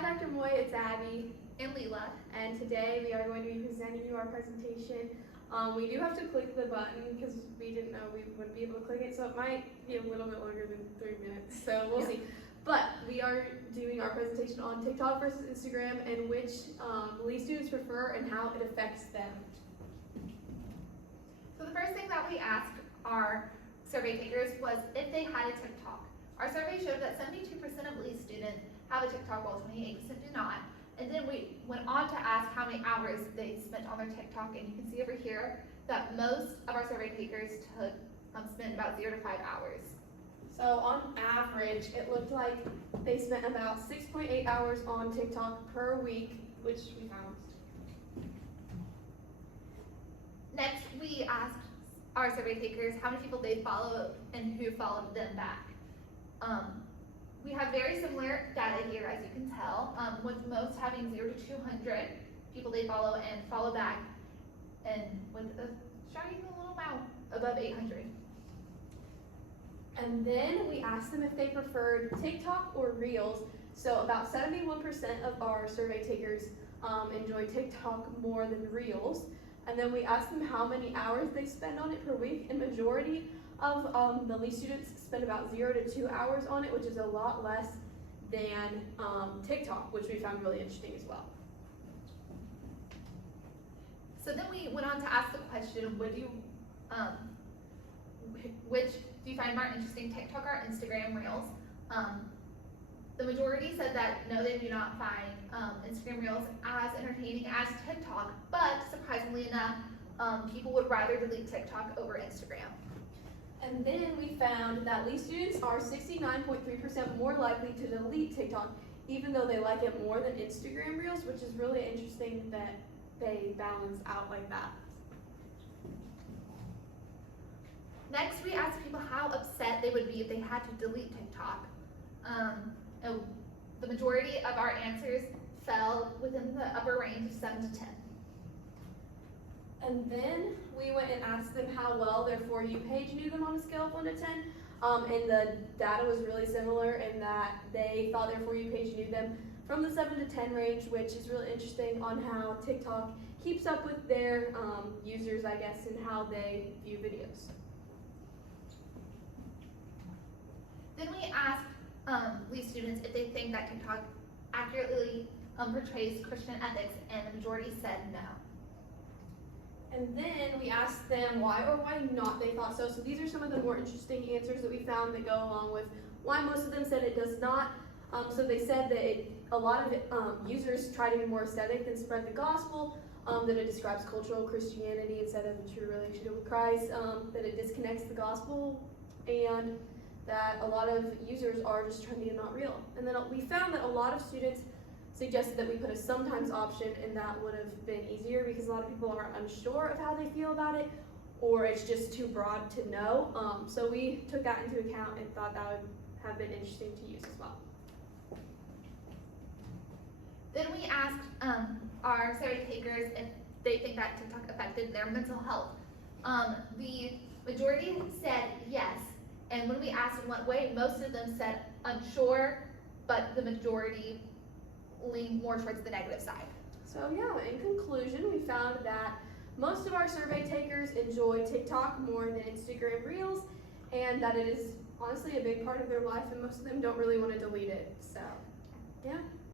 Hi, Dr. Moy, it's Abby. And Leila. And today we are going to be presenting you our presentation. We do have to click the button because we didn't know we would be able to click it, so it might be a little bit longer than 3 minutes, so we'll see. But we are doing our presentation on TikTok versus Instagram and which Lee students prefer and how it affects them. So the first thing that we asked our survey takers was if they had a TikTok. Our survey showed that 72% of Lee students have a TikTok while 28% do not. And then we went on to ask how many hours they spent on their TikTok, and you can see over here that most of our survey takers spent about 0 to 5 hours. So on average, it looked like they spent about 6.8 hours on TikTok per week, which we found. Next, we asked our survey takers how many people they follow and who followed them back. We have very similar data here, as you can tell, with most having 0 to 200 people they follow and follow back, and with a striking a little amount above 800. And then we asked them if they preferred TikTok or Reels. So about 71% of our survey takers enjoy TikTok more than Reels. And then we asked them how many hours they spend on it per week, and majority of the Lee students spend about 0 to 2 hours on it, which is a lot less than TikTok, which we found really interesting as well. So then we went on to ask the question, which do you find more interesting, TikTok or Instagram Reels? The majority said that no, they do not find Instagram Reels as entertaining as TikTok, but surprisingly enough, people would rather delete TikTok over Instagram. And then we found that Lee students are 69.3% more likely to delete TikTok, even though they like it more than Instagram Reels, which is really interesting that they balance out like that. Next, we asked people how upset they would be if they had to delete TikTok. And the majority of our answers fell within the upper range of 7 to 10. And then we went and asked them how well their For You page knew them on a scale of 1 to 10. And the data was really similar in that they thought their For You page knew them from the 7 to 10 range, which is really interesting on how TikTok keeps up with their users, I guess, and how they view videos. Then we asked Lee students if they think that TikTok accurately portrays Christian ethics, and the majority said no. And then we asked them why or why not they thought so. So these are some of the more interesting answers that we found that go along with why most of them said it does not. So they said that a lot of users try to be more aesthetic than spread the gospel, that it describes cultural Christianity instead of a true relationship with Christ, that it disconnects the gospel, and that a lot of users are just trendy and not real. And then we found that a lot of students suggested that we put a sometimes option, and that would have been easier because a lot of people are unsure of how they feel about it, or it's just too broad to know. So we took that into account and thought that would have been interesting to use as well. Then we asked our survey takers if they think that TikTok affected their mental health. The majority said yes, and when we asked in what way, most of them said unsure, but the majority lean more towards the negative side. So yeah, in conclusion, we found that most of our survey takers enjoy TikTok more than Instagram Reels, and that it is honestly a big part of their life, and most of them don't really want to delete it. So yeah.